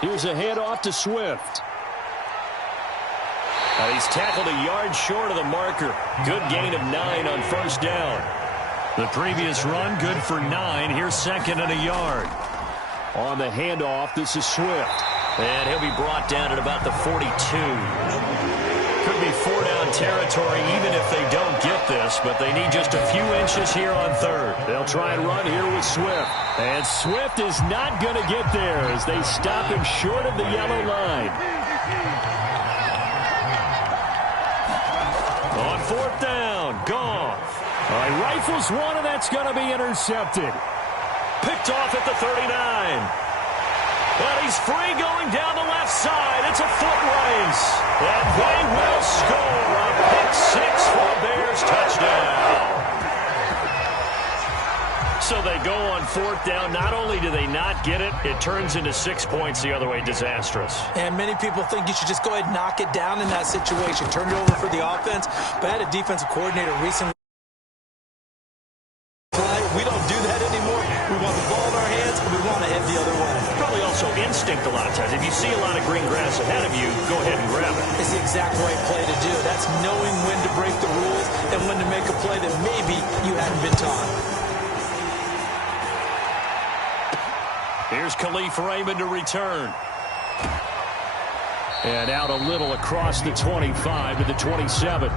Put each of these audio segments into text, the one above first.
Here's a handoff to Swift. He's tackled a yard short of the marker. Good gain of 9 on first down. The previous run, good for 9. Here's second and a yard. On the handoff, this is Swift. And he'll be brought down at about the 42. Could be 4-down territory even if they don't get this, but they need just a few inches here on third. They'll try and run here with Swift. And Swift is not going to get there as they stop him short of the yellow line. On fourth down, Goff. All right, rifles one, and that's going to be intercepted. Picked off at the 39. And he's free going down the left side. It's a foot race. And they will score a pick six for a Bears touchdown. So they go on fourth down. Not only do they not get it, it turns into 6 points the other way. Disastrous. And many people think you should just go ahead and knock it down in that situation. Turn it over for the offense. But I had a defensive coordinator recently. We don't do that anymore. We want the ball in our hands, and we want to head the other way. Probably also instinct a lot of times. If you see a lot of green grass ahead of you, go ahead and grab it. It's the exact right play to do. That's knowing when to break the rules and when to make a play that maybe you hadn't been taught. Here's Khalif Raymond to return. And out a little across the 25 to the 27.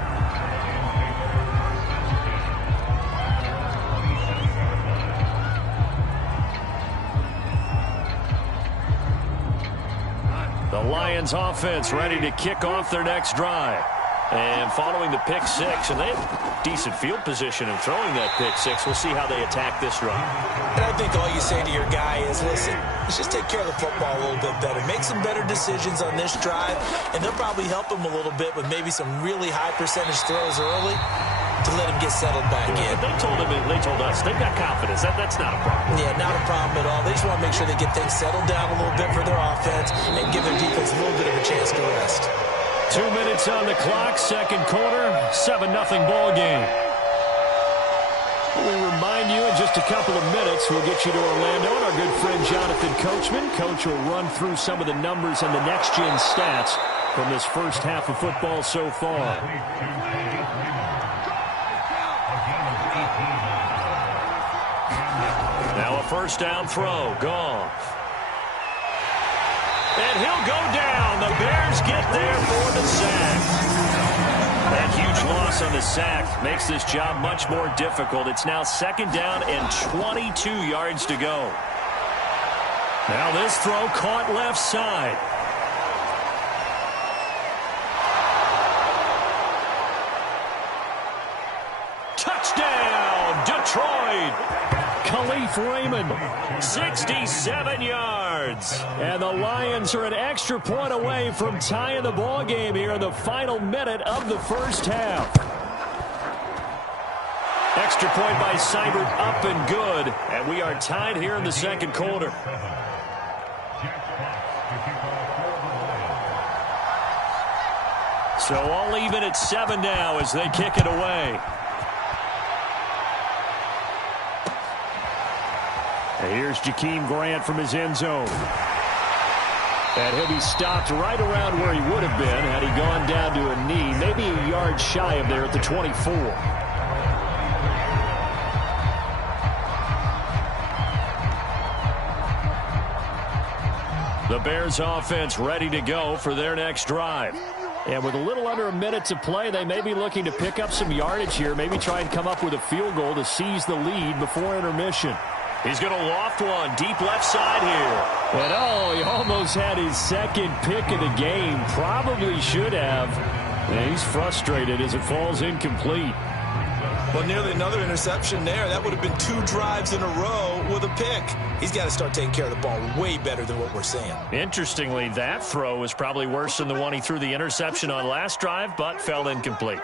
The Lions offense ready to kick off their next drive. And following the pick six, and they have decent field position in throwing that pick six. We'll see how they attack this run. And I think all you say to your guy is, listen, let's just take care of the football a little bit better. Make some better decisions on this drive, and they'll probably help him a little bit with maybe some really high percentage throws early to let him get settled back in. They told us they've got confidence. That's not a problem. Yeah, not a problem at all. They just want to make sure they get things settled down a little bit for their offense and give their defense a little bit of a chance to rest. 2 minutes on the clock, second quarter, 7-0 ball game. We remind you in just a couple of minutes, we'll get you to Orlando and our good friend Jonathan Coachman. Coach will run through some of the numbers and the next-gen stats from this first half of football so far. Now a first down throw, Goff. And he'll go down. The Bears get there for the sack. That huge loss on the sack makes this job much more difficult. It's now second down and 22 yards to go. Now this throw caught left side. Touchdown, Detroit. Khalif Raymond, 67 yards. And the Lions are an extra point away from tying the ball game here in the final minute of the first half. Extra point by Seibert, up and good. And we are tied here in the second quarter. So all even at 7 now as they kick it away. And here's Jakeem Grant from his end zone. And he'll be stopped right around where he would have been had he gone down to a knee, maybe a yard shy of there at the 24. The Bears offense ready to go for their next drive. And with a little under a minute to play, they may be looking to pick up some yardage here, maybe try and come up with a field goal to seize the lead before intermission. He's going to loft one deep left side here. And oh, he almost had his second pick of the game. Probably should have. And he's frustrated as it falls incomplete. Well, nearly another interception there. That would have been 2 drives in a row with a pick. He's got to start taking care of the ball way better than what we're seeing. Interestingly, that throw was probably worse than the one he threw the interception on last drive, but fell incomplete.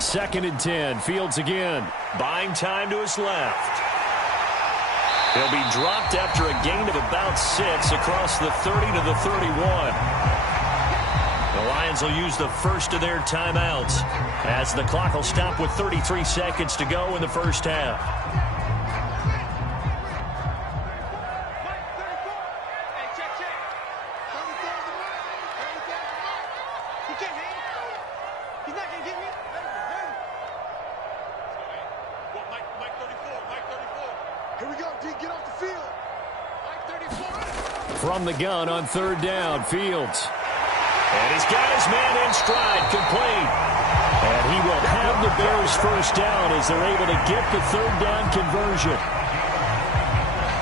Second and 10. Fields again. Buying time to his left. He'll be dropped after a gain of about 6 across the 30 to the 31. The Lions will use the first of their timeouts as the clock will stop with 33 seconds to go in the first half. From the gun on third down, Fields. And he's got his man in stride, complete. And he will have the Bears first down as they're able to get the third down conversion.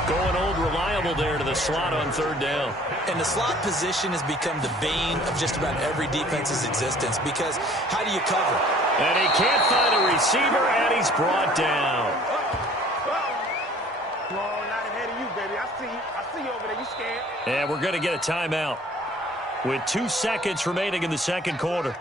Going old reliable there to the slot on third down. And the slot position has become the bane of just about every defense's existence because how do you cover? And he can't find a receiver, and he's brought down. And we're going to get a timeout with 2 seconds remaining in the second quarter.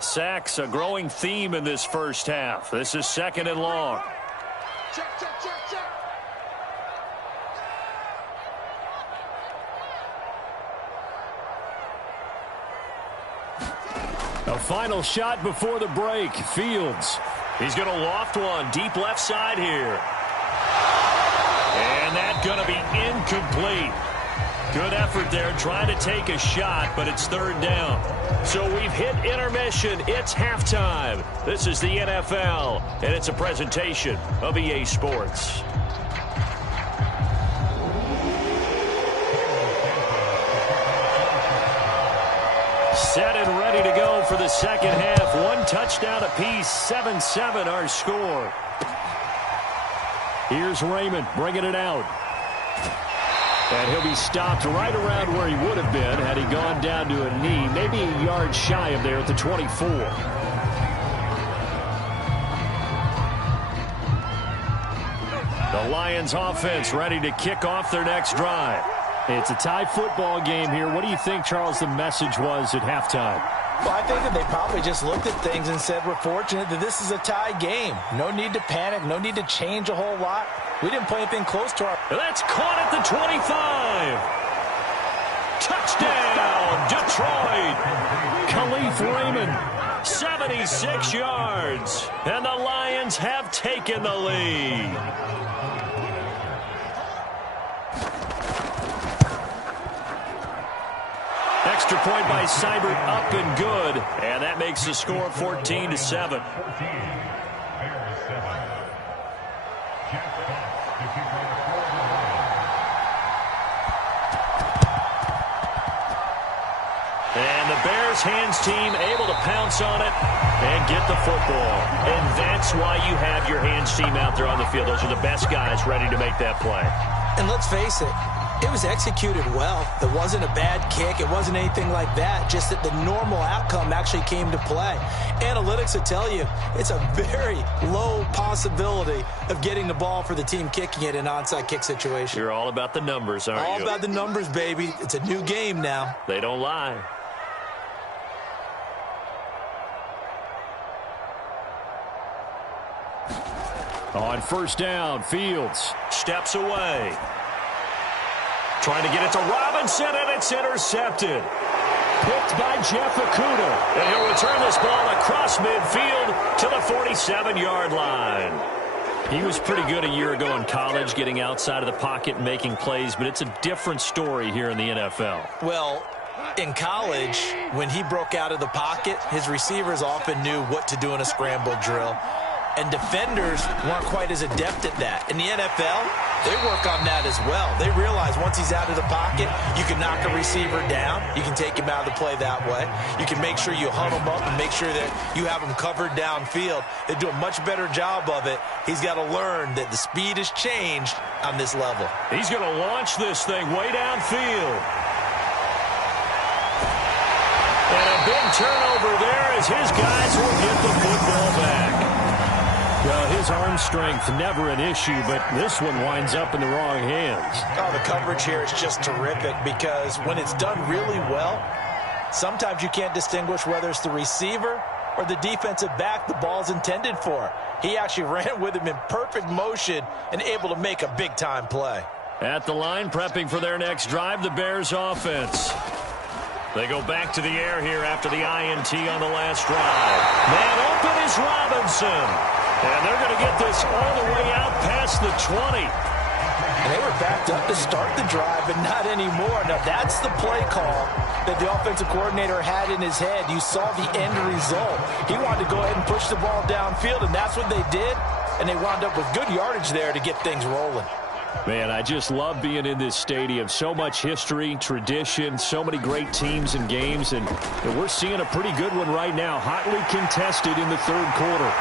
Sacks, a growing theme in this first half. This is second and long. Check. A final shot before the break. Fields. He's going to loft one deep left side here. And that's going to be incomplete. Good effort there trying to take a shot, but it's third down. So we've hit intermission. It's halftime. This is the NFL, and it's a presentation of EA Sports. Set and ready to go for the second half. One touchdown apiece, 7-7 our score. Here's Raymond bringing it out. And he'll be stopped right around where he would have been had he gone down to a knee, maybe a yard shy of there at the 24. The Lions offense ready to kick off their next drive. It's a tie football game here. What do you think, Charles, the message was at halftime? Well, I think that they probably just looked at things and said, we're fortunate that this is a tie game. No need to panic. No need to change a whole lot. We didn't play anything close to our... That's caught at the 25. Touchdown, Detroit. Khalif Raymond. 76 yards. And the Lions have taken the lead. Extra point by Seibert, up and good. And that makes the score 14-7. And the Bears hands team able to pounce on it and get the football. And that's why you have your hands team out there on the field. Those are the best guys ready to make that play. And let's face it, it was executed well. It wasn't a bad kick. It wasn't anything like that. Just that the normal outcome actually came to play. Analytics will tell you it's a very low possibility of getting the ball for the team kicking it in an onside kick situation. You're all about the numbers, aren't you? All about the numbers, baby. It's a new game now. They don't lie. On first down, Fields steps away. Trying to get it to Robinson, and it's intercepted. Picked by Jeff Okudah. And he'll return this ball across midfield to the 47-yard line. He was pretty good a year ago in college, getting outside of the pocket and making plays, but it's a different story here in the NFL. Well, in college, when he broke out of the pocket, his receivers often knew what to do in a scramble drill. And defenders weren't quite as adept at that. In the NFL, they work on that as well. They realize once he's out of the pocket, you can knock a receiver down. You can take him out of the play that way. You can make sure you huddle him up and make sure that you have him covered downfield. They do a much better job of it. He's got to learn that the speed has changed on this level. He's going to launch this thing way downfield. And a big turnover there as his guys will get the football back. Well, his arm strength never an issue, but this one winds up in the wrong hands. Oh, the coverage here is just terrific because when it's done really well, sometimes you can't distinguish whether it's the receiver or the defensive back the ball's intended for. He actually ran with him in perfect motion and able to make a big-time play. At the line, prepping for their next drive, the Bears offense. They go back to the air here after the INT on the last drive. Man open is Robinson. And they're going to get this all the way out past the 20. And they were backed up to start the drive, but not anymore. Now, that's the play call that the offensive coordinator had in his head. You saw the end result. He wanted to go ahead and push the ball downfield, and that's what they did. And they wound up with good yardage there to get things rolling. Man, I just love being in this stadium. So much history, tradition, so many great teams and games, and we're seeing a pretty good one right now, hotly contested in the third quarter.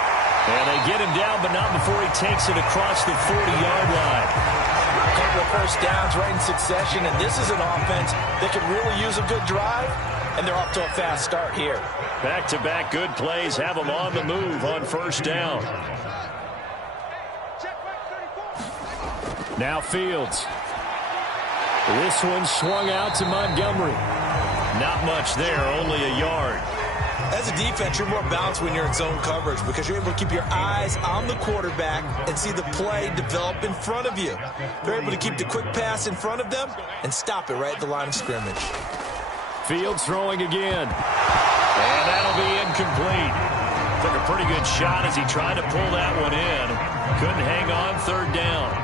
And they get him down, but not before he takes it across the 40-yard line. A couple of first downs right in succession, and this is an offense that can really use a good drive, and they're off to a fast start here. Back-to-back good plays have them on the move on first down. Now Fields. This one swung out to Montgomery. Not much there, only a yard. As a defense, you're more balanced when you're in zone coverage because you're able to keep your eyes on the quarterback and see the play develop in front of you. They're able to keep the quick pass in front of them and stop it right at the line of scrimmage. Fields throwing again. And that'll be incomplete. Took a pretty good shot as he tried to pull that one in. Couldn't hang on third down.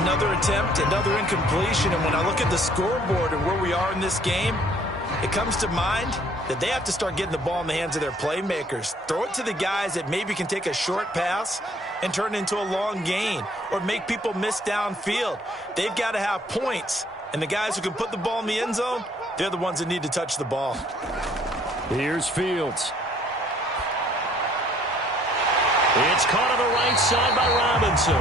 Another attempt, another incompletion, and when I look at the scoreboard and where we are in this game, it comes to mind that they have to start getting the ball in the hands of their playmakers. Throw it to the guys that maybe can take a short pass and turn it into a long gain or make people miss downfield. They've got to have points, and the guys who can put the ball in the end zone, they're the ones that need to touch the ball. Here's Fields. It's caught on the right side by Robinson.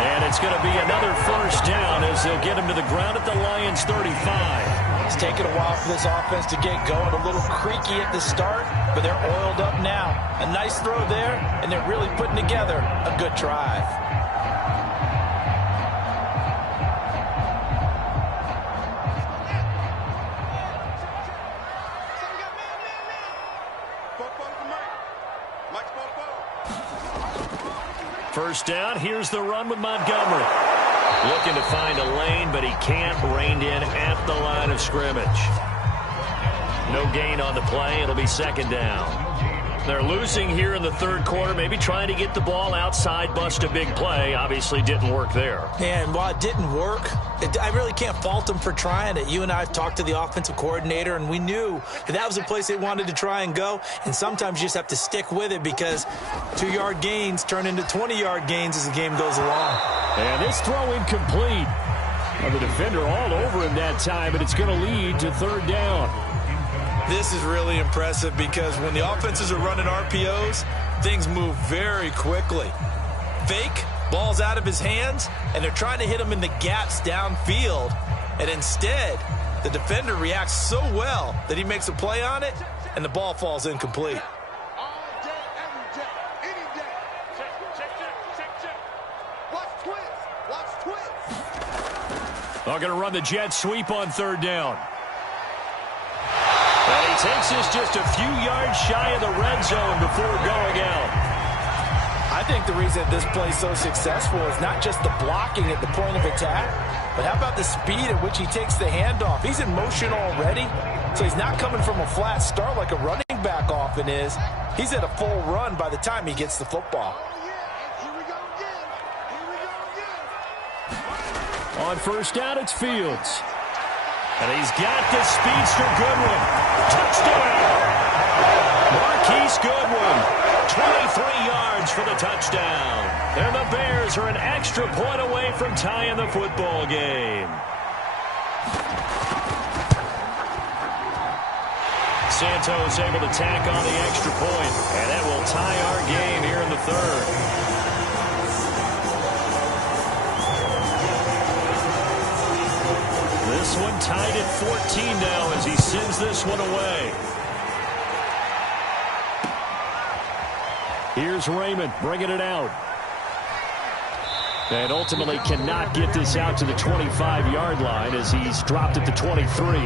And it's going to be another first down as they'll get him to the ground at the Lions' 35. It's taken a while for this offense to get going. A little creaky at the start, but they're oiled up now. A nice throw there, and they're really putting together a good drive. First down, here's the run with Montgomery. Looking to find a lane, but he can't. Reined in at the line of scrimmage. No gain on the play. It'll be second down. They're losing here in the third quarter, maybe trying to get the ball outside, bust a big play. Obviously didn't work there. And while it didn't work, I really can't fault them for trying it. You and I have talked to the offensive coordinator, and we knew that was a place they wanted to try and go. And sometimes you just have to stick with it because 2-yard gains turn into 20-yard gains as the game goes along. And this throw incomplete. Well, the defender all over him that time, but it's going to lead to third down. This is really impressive because when the offenses are running RPOs, things move very quickly. Fake, ball's out of his hands, and they're trying to hit him in the gaps downfield. And instead, the defender reacts so well that he makes a play on it, and the ball falls incomplete. They're going to run the jet sweep on third down. And he takes this just a few yards shy of the red zone before going out. I think the reason this play is so successful is not just the blocking at the point of attack, but how about the speed at which he takes the handoff? He's in motion already, so he's not coming from a flat start like a running back often is. He's at a full run by the time he gets the football. On first down, it's Fields. And he's got the speedster Goodwin. Touchdown! Marquise Goodwin, 23 yards for the touchdown. And the Bears are an extra point away from tying the football game. Santos able to tack on the extra point, and that will tie our game here in the third. This one tied at 14 now as he sends this one away. Here's Raymond bringing it out. And ultimately cannot get this out to the 25-yard line as he's dropped at the 23.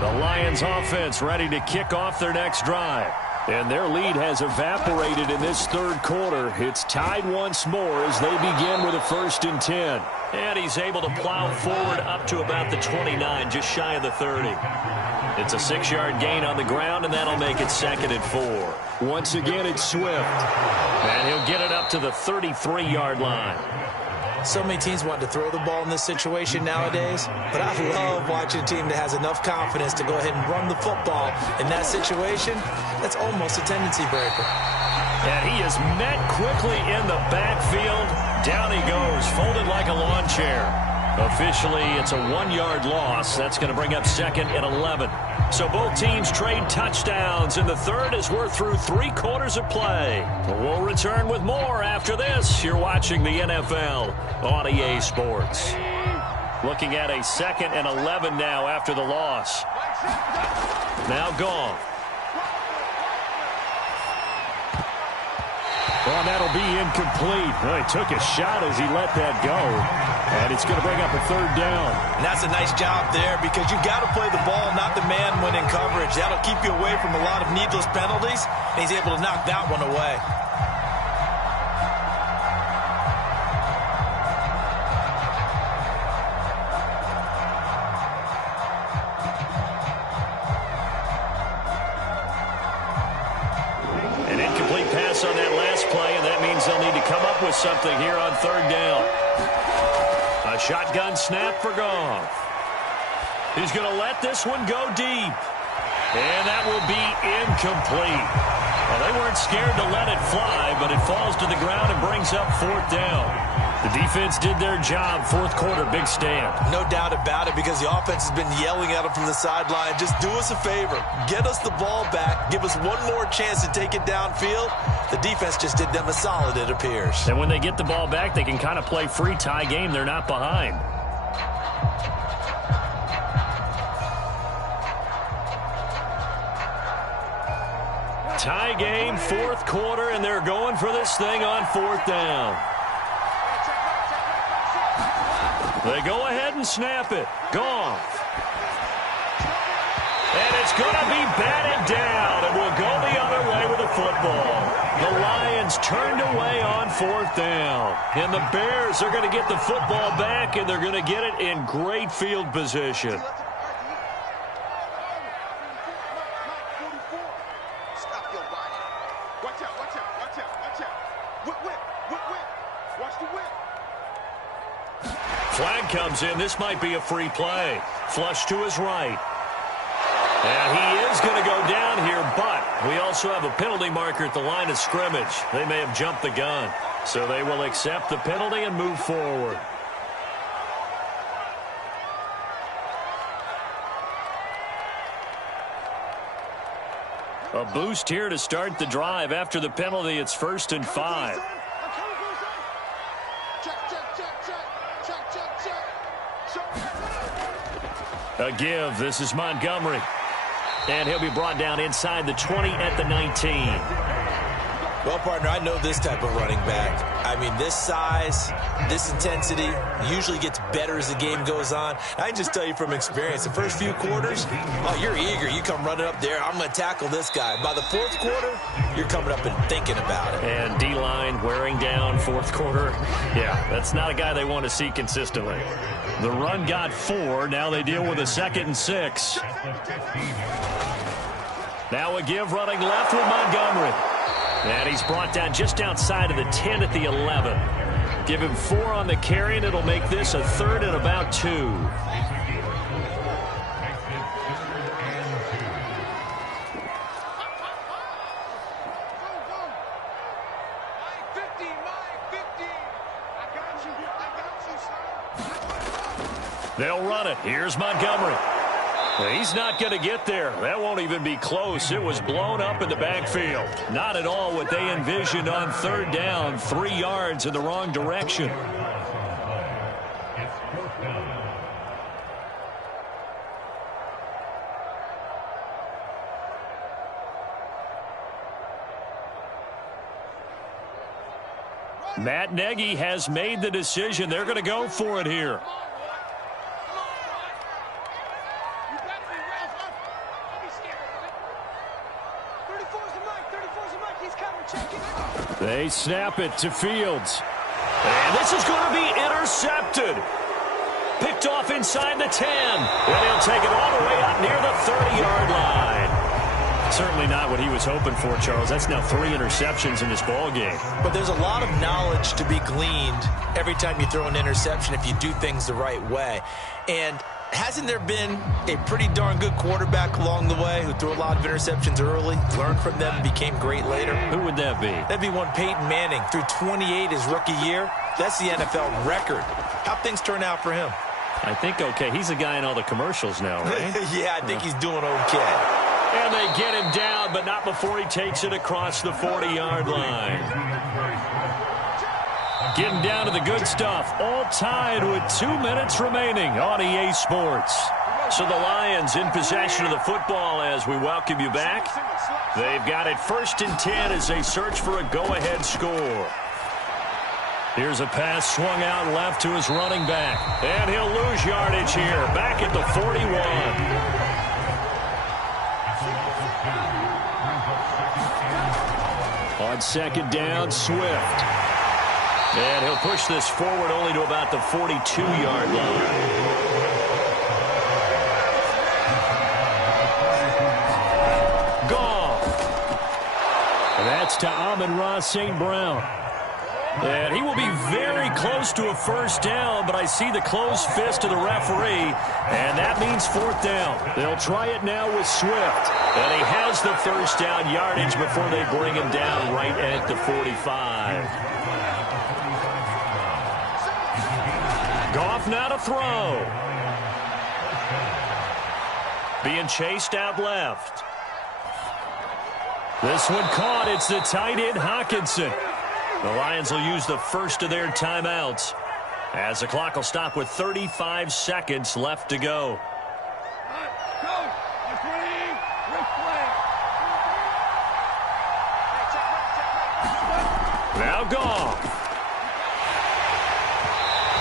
The Lions offense ready to kick off their next drive. And their lead has evaporated in this third quarter. It's tied once more as they begin with a 1st and 10. And he's able to plow forward up to about the 29, just shy of the 30. It's a 6-yard gain on the ground, and that'll make it 2nd and 4. Once again, it's Swift. And he'll get it up to the 33-yard line. So many teams want to throw the ball in this situation nowadays, but I love watching a team that has enough confidence to go ahead and run the football. In that situation, that's almost a tendency breaker. And he is met quickly in the backfield. Down he goes, folded like a lawn chair. Officially, it's a 1-yard loss. That's going to bring up 2nd and 11. So both teams trade touchdowns in the third as we're through 3 quarters of play. We'll return with more after this. You're watching the NFL on EA Sports. Looking at a 2nd and 11 now after the loss. Now gone. Well, that'll be incomplete. Well, he took a shot as he let that go. And it's going to bring up a 3rd down. And that's a nice job there because you got to play the ball, not the man when in coverage. That'll keep you away from a lot of needless penalties. And he's able to knock that one away. An incomplete pass on that last play, and that means they'll need to come up with something here on 3rd down. A shotgun snap for Goff. He's going to let this one go deep. And that will be incomplete. Well, they weren't scared to let it fly, but it falls to the ground and brings up 4th down. The defense did their job. 4th quarter, big stand. No doubt about it because the offense has been yelling at them from the sideline. Just do us a favor. Get us the ball back. Give us one more chance to take it downfield. The defense just did them a solid, it appears. And when they get the ball back, they can kind of play free tie game. They're not behind. Tie game, 4th quarter, and they're going for this thing on 4th down. They go ahead and snap it. Goff. And it's going to be batted down, and we'll go the other way with the football. The Lions turned away on 4th down. And the Bears are going to get the football back, and they're going to get it in great field position. Flag comes in. This might be a free play. Flush to his right. And he is going to go down here, but we also have a penalty marker at the line of scrimmage. They may have jumped the gun. So they will accept the penalty and move forward. A boost here to start the drive. After the penalty, it's 1st and 5. A give. This is Montgomery. And he'll be brought down inside the 20 at the 19. Well, partner, I know this type of running back. I mean, this size, this intensity usually gets better as the game goes on. I can just tell you from experience, the first few quarters, oh, you're eager. You come running up there. I'm going to tackle this guy. By the 4th quarter, you're coming up and thinking about it. And D-line wearing down 4th quarter. Yeah, that's not a guy they want to see consistently. The run got 4. Now they deal with a 2nd and 6. Now a give running left with Montgomery. And he's brought down just outside of the 10 at the 11. Give him 4 on the carry, and it'll make this a 3rd and about 2. They'll run it. Here's Montgomery. He's not going to get there. That won't even be close. It was blown up in the backfield. Not at all what they envisioned on 3rd down. 3 yards in the wrong direction. Matt Nagy has made the decision. They're going to go for it here. They snap it to Fields. And this is going to be intercepted. Picked off inside the 10. And he'll take it all the way out near the 30-yard line. Certainly not what he was hoping for, Charles. That's now 3 interceptions in this ball game. But there's a lot of knowledge to be gleaned every time you throw an interception if you do things the right way. And hasn't there been a pretty darn good quarterback along the way who threw a lot of interceptions early, learned from them, and became great later? Who would that be? That'd be one Peyton Manning. Threw 28 his rookie year. That's the NFL record. How'd things turn out for him? I think okay. He's a guy in all the commercials now, right? Yeah, I think he's doing okay. And they get him down, but not before he takes it across the 40-yard line. Getting down to the good stuff. All tied with 2 minutes remaining on EA Sports. So the Lions in possession of the football as we welcome you back. They've got it 1st and 10 as they search for a go-ahead score. Here's a pass swung out left to his running back. And he'll lose yardage here. Back at the 41. On 2nd down, Swift. And he'll push this forward only to about the 42-yard line. Gone. And that's to Amon-Ra St. Brown. And he will be very close to a 1st down, but I see the closed fist of the referee, and that means 4th down. They'll try it now with Swift. And he has the 1st down yardage before they bring him down right at the 45. Goff now to throw. Being chased out left. This one caught. It's the tight end, Hockenson. The Lions will use the first of their timeouts as the clock will stop with 35 seconds left to go. Now Goff.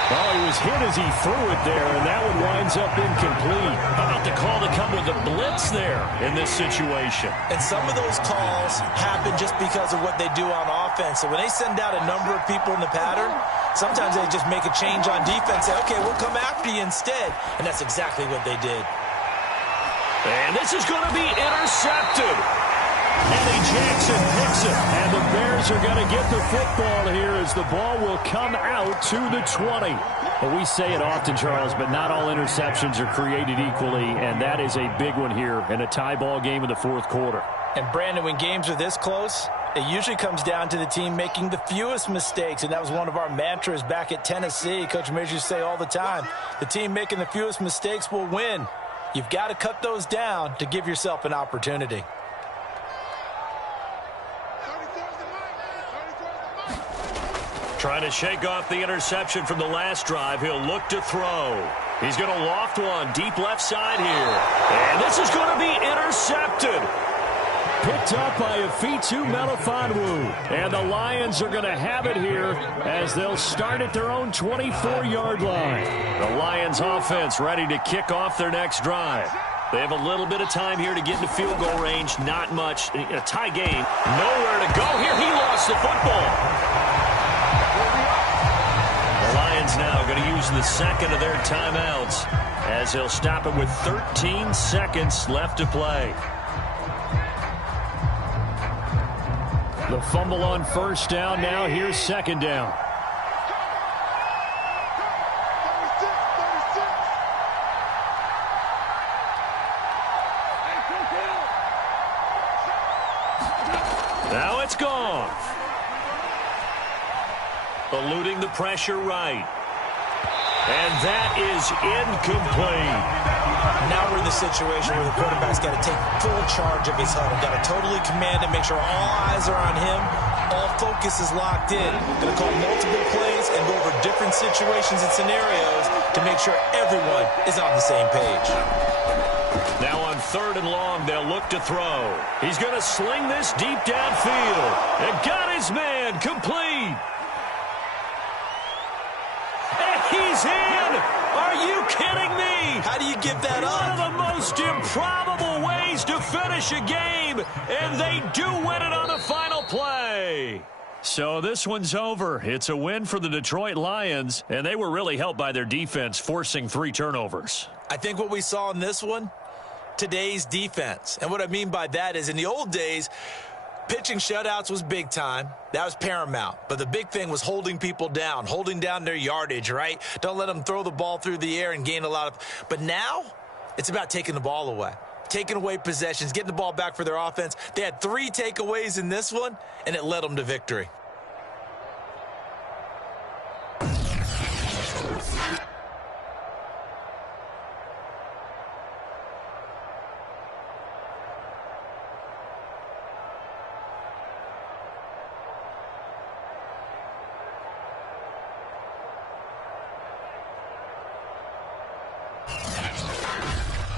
Well, he was hit as he threw it there, and that one winds up incomplete. How about the call to come with the blitz there in this situation? And some of those calls happen just because of what they do on offense. So when they send out a number of people in the pattern, sometimes they just make a change on defense. Say, okay, we'll come after you instead. And that's exactly what they did. And this is going to be intercepted. Eddie Jackson picks it, and the Bears are going to get the football here as the ball will come out to the 20. Well, we say it often, Charles, but not all interceptions are created equally, and that is a big one here in a tie ball game in the 4th quarter. And, Brandon, when games are this close, it usually comes down to the team making the fewest mistakes, and that was one of our mantras back at Tennessee. Coach Mears used to say all the time, the team making the fewest mistakes will win. You've got to cut those down to give yourself an opportunity. Trying to shake off the interception from the last drive. He'll look to throw. He's going to loft one deep left side here. And this is going to be intercepted. Picked up by Afitu Melifonwu. And the Lions are going to have it here as they'll start at their own 24-yard line. The Lions offense ready to kick off their next drive. They have a little bit of time here to get into field goal range. Not much. A tie game. Nowhere to go here. He lost the football. The Lions now going to use the second of their timeouts as they'll stop it with 13 seconds left to play. The fumble on 1st down. Now here's 2nd down. Now it's gone. Eluding the pressure right. And that is incomplete. Now we're in the situation where the quarterback's got to take full charge of his huddle. Got to totally command it, make sure all eyes are on him. All focus is locked in. Going to call multiple plays and go over different situations and scenarios to make sure everyone is on the same page. Now on 3rd and long, they'll look to throw. He's going to sling this deep downfield. And got his man complete. he's in! Are you kidding me? How do you give that up? One of the most improbable ways to finish a game, and they do win it on the final play. So this one's over. It's a win for the Detroit Lions, and they were really helped by their defense forcing 3 turnovers. I think what we saw in this one, today's defense. And what I mean by that is in the old days, pitching shutouts was big time. That was paramount. But the big thing was holding people down, holding down their yardage, right? Don't let them throw the ball through the air and gain a lot of. But now it's about taking the ball away, taking away possessions, getting the ball back for their offense. They had 3 takeaways in this one, and it led them to victory.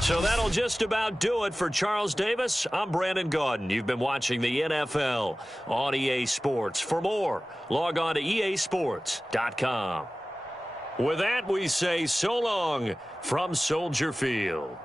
So that'll just about do it for Charles Davis. I'm Brandon Gaudin. You've been watching the NFL on EA Sports. For more, log on to easports.com. With that, we say so long from Soldier Field.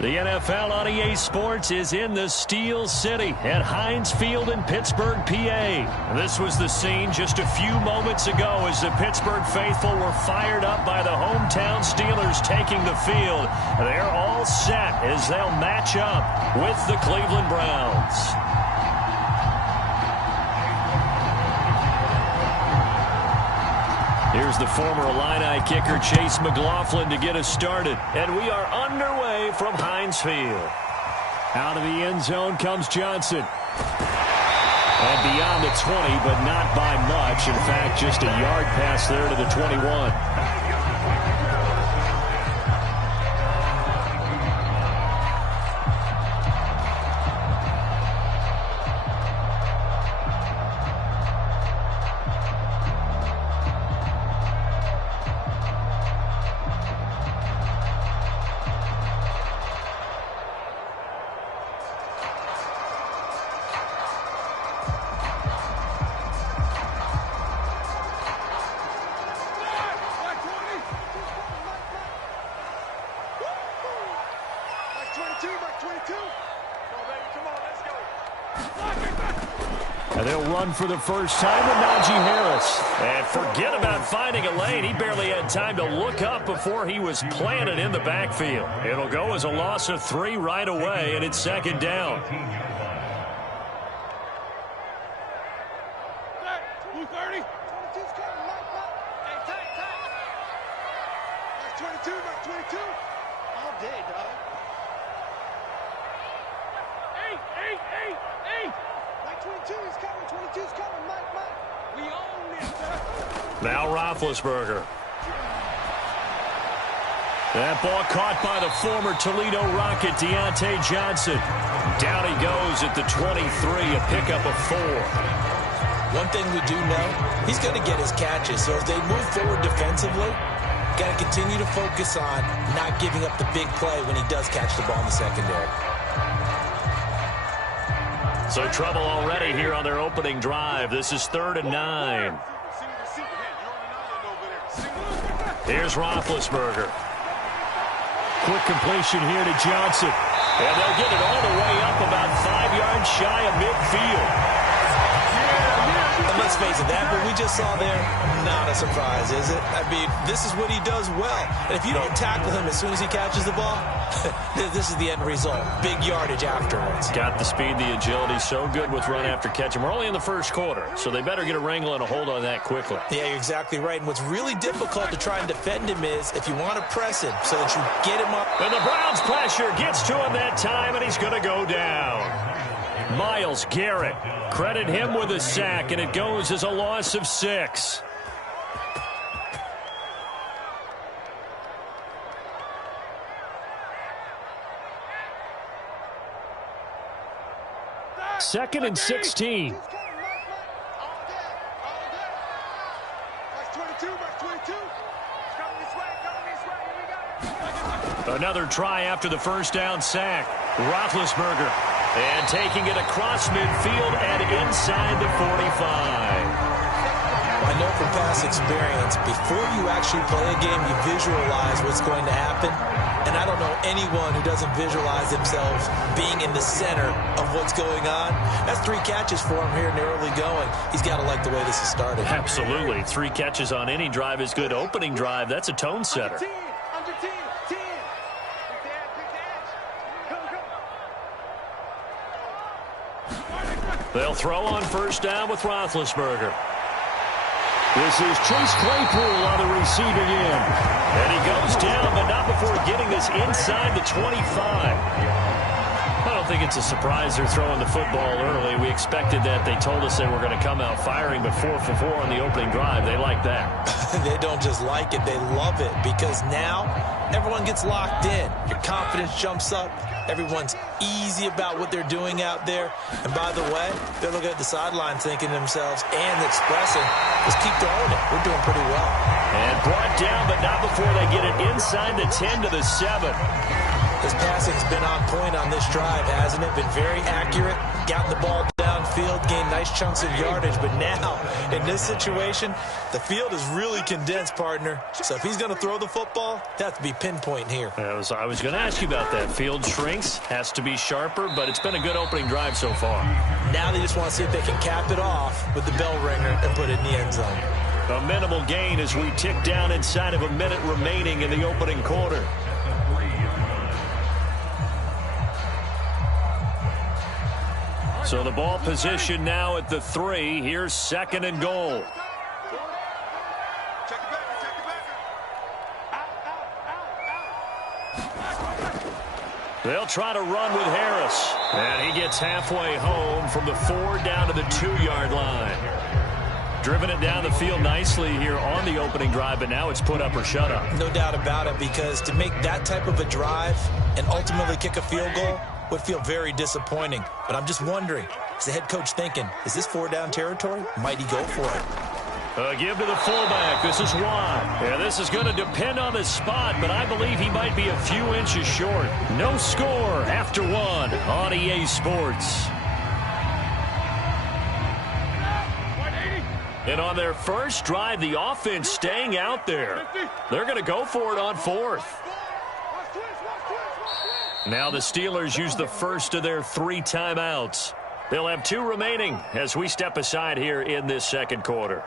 The NFL on EA Sports is in the Steel City at Heinz Field in Pittsburgh, PA. This was the scene just a few moments ago as the Pittsburgh faithful were fired up by the hometown Steelers taking the field. They're all set as they'll match up with the Cleveland Browns. Here's the former Illini kicker Chase McLaughlin to get us started. And we are underway from Heinz Field. Out of the end zone comes Johnson. And beyond the 20, but not by much. In fact, just a yard pass there to the 21. And they'll run for the first time with Najee Harris. And forget about finding a lane. He barely had time to look up before he was planted in the backfield. It'll go as a loss of 3 right away, and it's second down. Now Roethlisberger. That ball caught by the former Toledo Rocket, Deontay Johnson. Down he goes at the 23, a pickup of 4. One thing we do know, he's going to get his catches. So as they move forward defensively, got to continue to focus on not giving up the big play when he does catch the ball in the secondary. So trouble already here on their opening drive. This is 3rd and 9. Here's Roethlisberger. Quick completion here to Johnson. And they'll get it all the way up about 5 yards shy of midfield. And let's face it, that what we just saw there, not a surprise, is it? I mean, this is what he does well. And if you don't tackle him as soon as he catches the ball, this is the end result. Big yardage afterwards. Got the speed, the agility, so good with run after catch. And we're only in the first quarter, so they better get a wrangle and a hold on that quickly. Yeah, you're exactly right. And what's really difficult to try and defend him is if you want to press him so that you get him up. And the Browns pressure gets to him that time, and he's going to go down. Myles Garrett, credit him with a sack, and it goes as a loss of 6. Second and 16. Another try after the first down sack. Roethlisberger. And taking it across midfield and inside the 45. I know from past experience, before you actually play a game, you visualize what's going to happen. And I don't know anyone who doesn't visualize themselves being in the center of what's going on. That's 3 catches for him here in the early going. He's got to like the way this is started. Absolutely. 3 catches on any drive is good. Opening drive, that's a tone setter. They'll throw on first down with Roethlisberger. This is Chase Claypool on the receiving end. And he goes down, but not before getting this inside the 25. I don't think it's a surprise they're throwing the football early. We expected that. They told us they were going to come out firing, but 4 for 4 on the opening drive. They like that. They don't just like it, they love it, because now everyone gets locked in. Your confidence jumps up. Everyone's easy about what they're doing out there. And by the way, they're looking at the sideline thinking to themselves and expressing, let's keep throwing it. We're doing pretty well. And brought down, but not before they get it inside the 10 to the 7. This passing's been on point on this drive, hasn't it? Been very accurate, gotten the ball down. downfield, gain nice chunks of yardage. But now, in this situation, the field is really condensed, partner. So if he's going to throw the football, it has to be pinpoint here. I was going to ask you about that. Field shrinks, has to be sharper, but it's been a good opening drive so far. Now they just want to see if they can cap it off with the bell ringer and put it in the end zone. A minimal gain as we tick down inside of a minute remaining in the opening quarter. So the ball position now at the 3. Here's 2nd and goal. They'll try to run with Harris. And he gets halfway home from the 4 down to the 2-yard line. Driven it down the field nicely here on the opening drive, but now it's put up or shut up. No doubt about it, because to make that type of a drive and ultimately kick a field goal would feel very disappointing. But I'm just wondering, is the head coach thinking, is this 4-down territory? Might he go for it? Give to the fullback. This is Watt. Yeah, this is going to depend on the spot, but I believe he might be a few inches short. No score after 1 on EA Sports. And on their first drive, the offense staying out there. They're going to go for it on 4th. Now the Steelers use the first of their 3 timeouts. They'll have 2 remaining as we step aside here in this second quarter.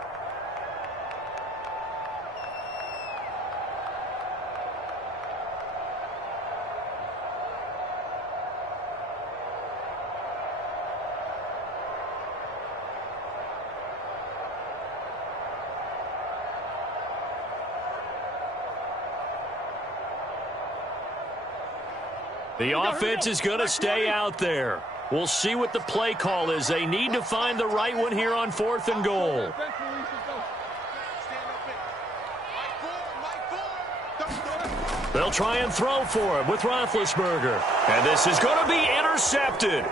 The offense is going to stay out there. We'll see what the play call is. They need to find the right one here on 4th and goal. They'll try and throw for him with Roethlisberger. And this is going to be intercepted.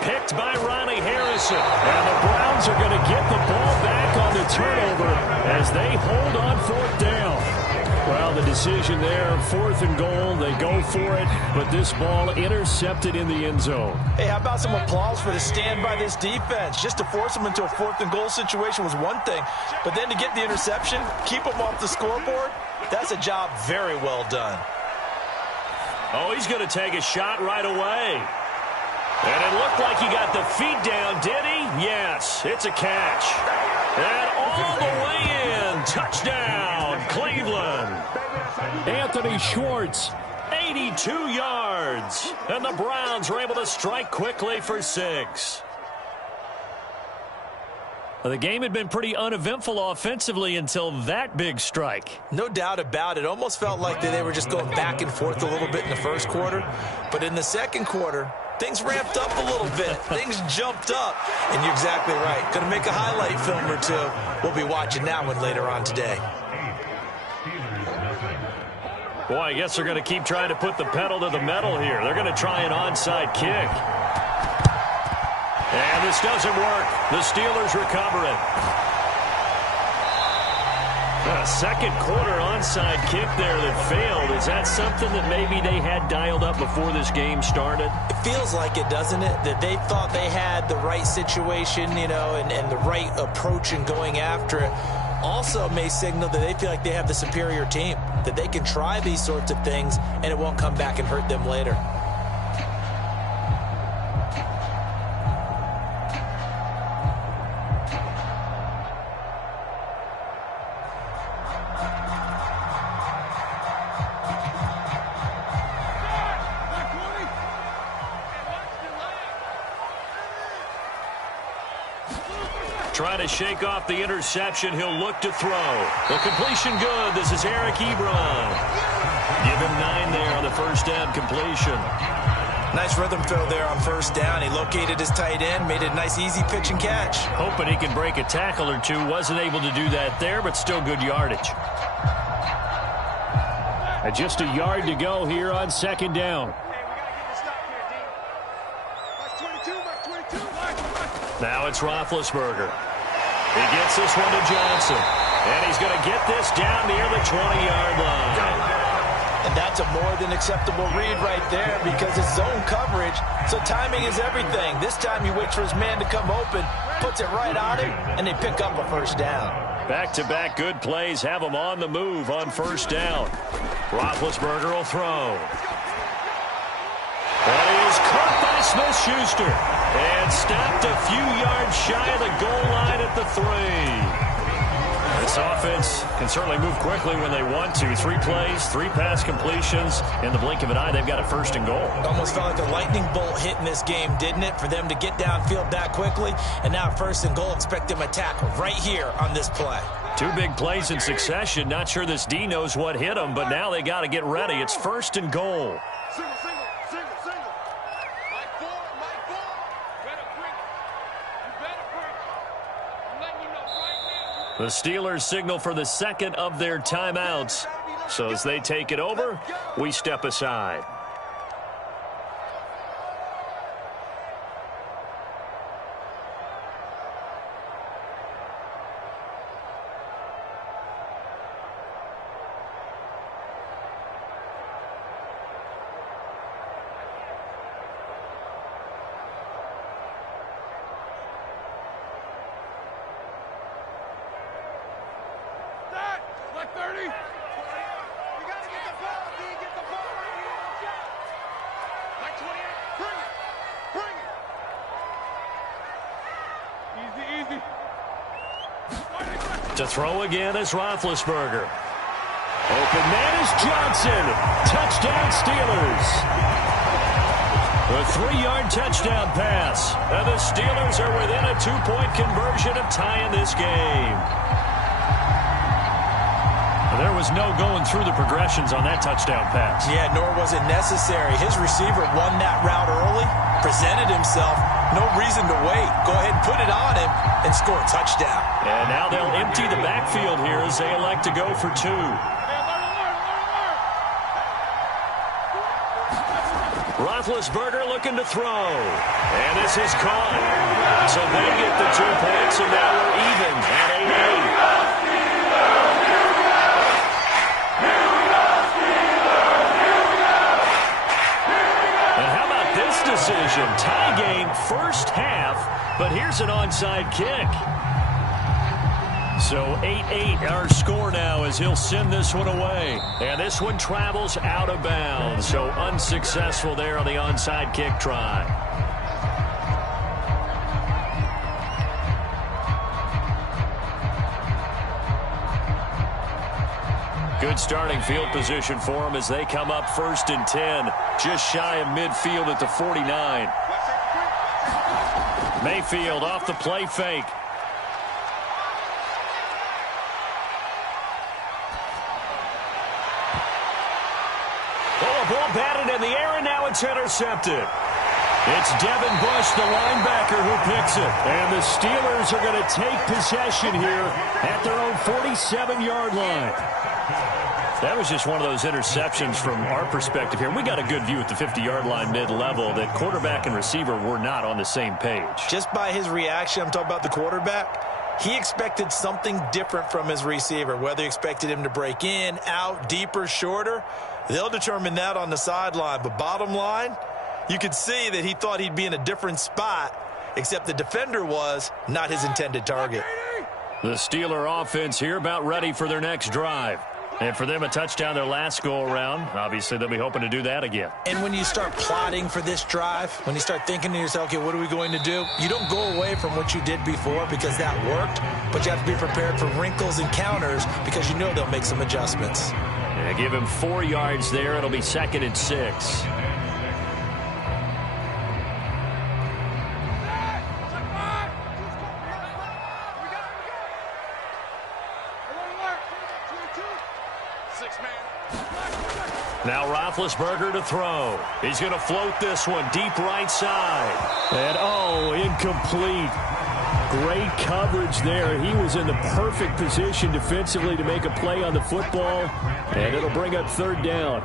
Picked by Ronnie Harrison. And the Browns are going to get the ball back on the turnover as they hold on 4th down. Well, the decision there, 4th and goal, they go for it, but this ball intercepted in the end zone. Hey, how about some applause for the stand by this defense? Just to force them into a 4th and goal situation was one thing, but then to get the interception, keep them off the scoreboard, that's a job very well done. Oh, he's going to take a shot right away. And it looked like he got the feet down, did he? Yes, it's a catch. And all the way in, touchdown, Cleveland. Anthony Schwartz. 82 yards. And the Browns were able to strike quickly for 6. Well, the game had been pretty uneventful offensively until that big strike. No doubt about it. Almost felt like they were just going back and forth a little bit in the first quarter. But in the second quarter, things ramped up a little bit. Things jumped up. And you're exactly right. Going to make a highlight film or two. We'll be watching that one later on today. Boy, I guess they're going to keep trying to put the pedal to the metal here. They're going to try an onside kick. And this doesn't work. The Steelers recover it. A second quarter onside kick there that failed. Is that something that maybe they had dialed up before this game started? It feels like it, doesn't it? That they thought they had the right situation, you know, and the right approach in going after it. Also may signal that they feel like they have the superior team, that they can try these sorts of things and it won't come back and hurt them later. Trying to shake off the interception. He'll look to throw. The completion good. This is Eric Ebron. Give him 9 there on the first down completion. Nice rhythm throw there on first down. He located his tight end, made a nice easy pitch and catch. Hoping he can break a tackle or two. Wasn't able to do that there, but still good yardage. And just a yard to go here on second down. Now it's Roethlisberger. He gets this one to Johnson. And he's going to get this down near the 20-yard line. And that's a more than acceptable read right there because it's zone coverage, so timing is everything. This time he waits for his man to come open, puts it right on him, and they pick up a first down. Back-to-back good plays have him on the move on first down. Roethlisberger will throw. That is caught by Smith-Schuster and stopped a few yards shy of the goal line at the 3. This offense can certainly move quickly when they want to. 3 plays, 3 pass completions. In the blink of an eye, they've got a first and goal. Almost felt like a lightning bolt hit in this game, didn't it? For them to get downfield that quickly. And now first and goal, expect them to tackle right here on this play. 2 big plays in succession. Not sure this D knows what hit them, but now they got to get ready. It's first and goal. The Steelers signal for the second of their timeouts. So as they take it over, we step aside. To throw again is Roethlisberger. Open man is Johnson. Touchdown Steelers. A 3-yard touchdown pass. And the Steelers are within a 2-point conversion of tying this game. There was no going through the progressions on that touchdown pass. Yeah, nor was it necessary. His receiver won that route early, presented himself. No reason to wait. Go ahead and put it on him and score a touchdown. And now they'll empty the backfield here as they elect to go for 2. Roethlisberger looking to throw. And this is caught. So they get the 2 points, and now we're even at 8-8. Decision. Tie game first half, but here's an onside kick. So 8-8 our score now as he'll send this one away. And this one travels out of bounds. So unsuccessful there on the onside kick try. Good starting field position for them as they come up 1st and 10. Just shy of midfield at the 49. Mayfield off the play fake. Oh, a ball batted in the air, and now it's intercepted. It's Devin Bush, the linebacker, who picks it. And the Steelers are going to take possession here at their own 47-yard line. That was just one of those interceptions from our perspective here. We got a good view at the 50-yard line mid-level that quarterback and receiver were not on the same page. Just by his reaction, I'm talking about the quarterback, he expected something different from his receiver, whether he expected him to break in, out, deeper, shorter. They'll determine that on the sideline. But bottom line, you could see that he thought he'd be in a different spot, except the defender was not his intended target. The Steeler offense here about ready for their next drive. And for them, a touchdown their last go-around. Obviously, they'll be hoping to do that again. And when you start plotting for this drive, when you start thinking to yourself, okay, what are we going to do? You don't go away from what you did before because that worked, but you have to be prepared for wrinkles and counters because you know they'll make some adjustments. Yeah, give him 4 yards there. It'll be 2nd and 6. Now Roethlisberger to throw. He's going to float this one deep right side. And, oh, incomplete. Great coverage there. He was in the perfect position defensively to make a play on the football. And it'll bring up 3rd down.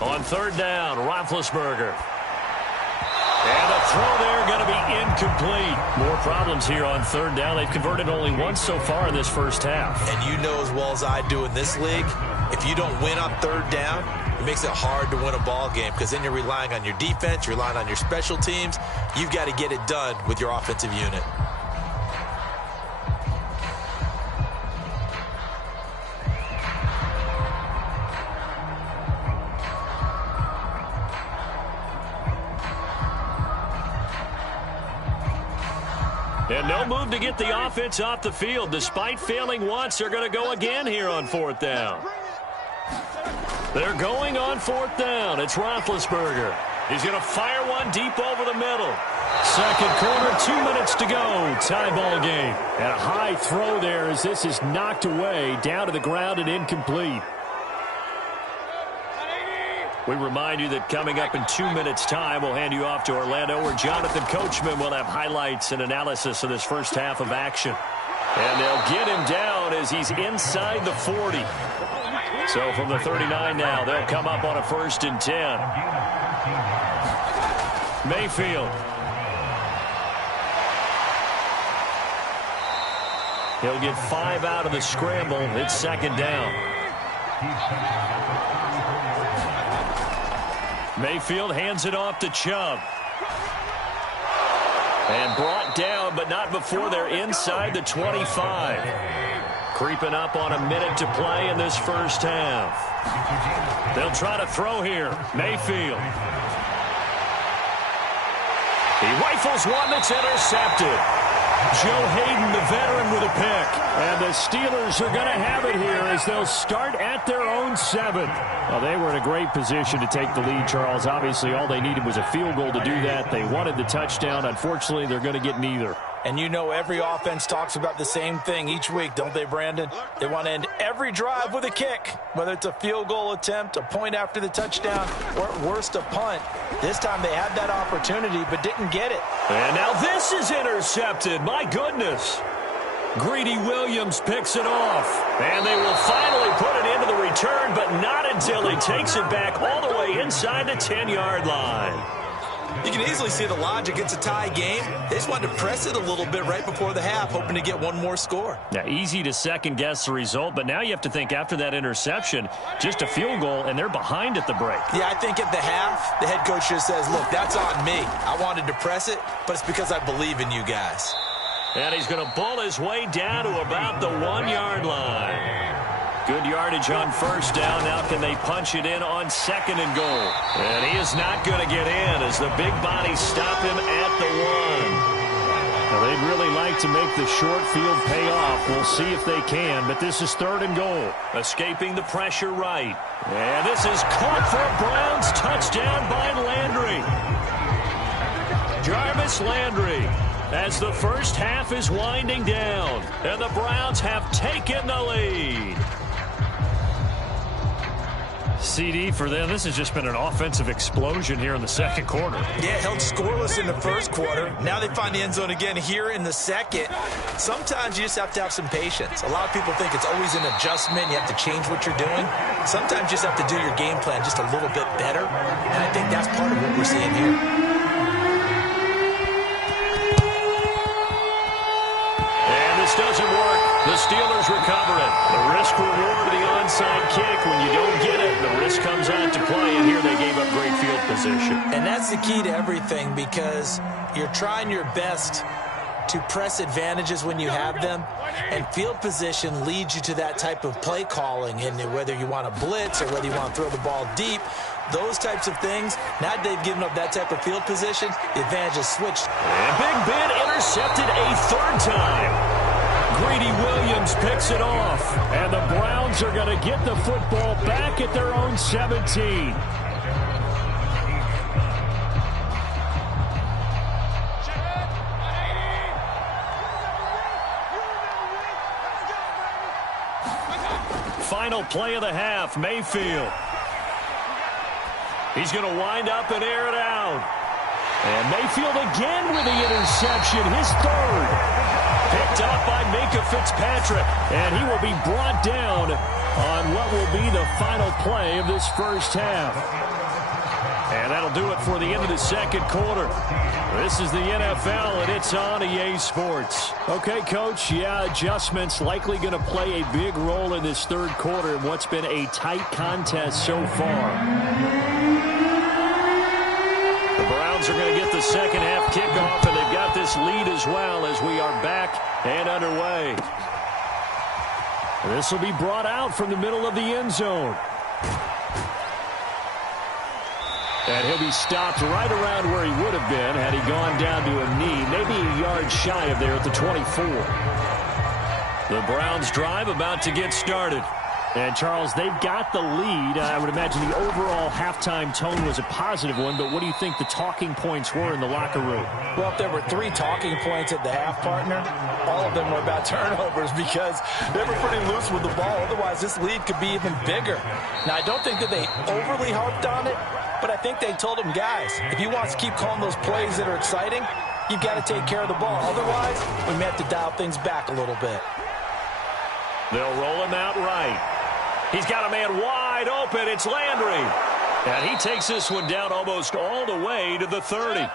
On 3rd down, Roethlisberger. And the throw there going to be incomplete. More problems here on third down. They've converted only once so far in this first half. And you know as well as I do in this league, if you don't win on third down, it makes it hard to win a ball game because then you're relying on your defense, you're relying on your special teams. You've got to get it done with your offensive unit. And no move to get the offense off the field. Despite failing once, they're going to go again here on fourth down. They're going on fourth down. It's Roethlisberger. He's going to fire one deep over the middle. Second quarter, 2 minutes to go. Tie ball game. And a high throw there as this is knocked away, down to the ground and incomplete. We remind you that coming up in 2 minutes' time, we'll hand you off to Orlando, where Jonathan Coachman will have highlights and analysis of this first half of action. And they'll get him down as he's inside the 40. So from the 39 now, they'll come up on a 1st and 10. Mayfield. He'll get 5 out of the scramble. It's 2nd down. Mayfield hands it off to Chubb. And brought down, but not before they're inside the 25. Creeping up on a minute to play in this first half. They'll try to throw here. Mayfield. He rifles one that's intercepted. Joe Hayden, the veteran, with a pick. And the Steelers are going to have it here as they'll start at their own 7. Well, they were in a great position to take the lead, Charles. Obviously, all they needed was a field goal to do that. They wanted the touchdown. Unfortunately, they're going to get neither. And you know every offense talks about the same thing each week, don't they, Brandon? They want to end every drive with a kick, whether it's a field goal attempt, a point after the touchdown, or at worst, a punt. This time they had that opportunity but didn't get it. And now this is intercepted. My goodness. Greedy Williams picks it off. And they will finally put it into the return, but not until he takes it back all the way inside the 10-yard line. You can easily see the logic. It's a tie game. They just wanted to press it a little bit right before the half, hoping to get one more score. Yeah, easy to second-guess the result, but now you have to think after that interception, just a field goal, and they're behind at the break. Yeah, I think at the half, the head coach just says, look, that's on me. I wanted to press it, but it's because I believe in you guys. And he's going to bull his way down to about the 1-yard line. Good yardage on first down. Now can they punch it in on 2nd and goal? And he is not going to get in as the big bodies stop him at the 1. Now they'd really like to make the short field pay off. We'll see if they can, but this is 3rd and goal. Escaping the pressure right. And this is caught for a Browns touchdown by Landry. Jarvis Landry. As the first half is winding down, and the Browns have taken the lead. CD for them. This has just been an offensive explosion here in the second quarter. Yeah, held scoreless in the first quarter. Now they find the end zone again here in the second. Sometimes you just have to have some patience. A lot of people think it's always an adjustment. You have to change what you're doing. Sometimes you just have to do your game plan just a little bit better, and I think that's part of what we're seeing here. This doesn't work. The Steelers recover it. The risk reward of the onside kick. When you don't get it, the risk comes out to play, and here they gave up great field position. And that's the key to everything, because you're trying your best to press advantages when you have them, and field position leads you to that type of play calling. And whether you want to blitz or whether you want to throw the ball deep, those types of things, now they've given up that type of field position, the advantage is switched. And Big Ben intercepted a 3rd time. Greedy Williams picks it off, and the Browns are going to get the football back at their own 17. Final play of the half, Mayfield. He's going to wind up and air it out. And Mayfield again with the interception, his 3rd. Picked up by Minkah Fitzpatrick, and he will be brought down on what will be the final play of this first half. And that'll do it for the end of the second quarter. This is the NFL, and it's on EA Sports. Okay, Coach, adjustments likely going to play a big role in this third quarter in what's been a tight contest so far. The Browns are going to get the second half kickoff, and they've got this lead as well as we are back and underway. This will be brought out from the middle of the end zone. And he'll be stopped right around where he would have been had he gone down to a knee, maybe a yard shy of there at the 24. The Browns drive about to get started. And, Charles, they've got the lead. I would imagine the overall halftime tone was a positive one, but what do you think the talking points were in the locker room? Well, if there were 3 talking points at the half, partner, all of them were about turnovers because they were pretty loose with the ball. Otherwise, this lead could be even bigger. Now, I don't think that they overly harped on it, but I think they told them, guys, if you want to keep calling those plays that are exciting, you've got to take care of the ball. Otherwise, we may have to dial things back a little bit. They'll roll him out right. He's got a man wide open. It's Landry. And he takes this one down almost all the way to the 30.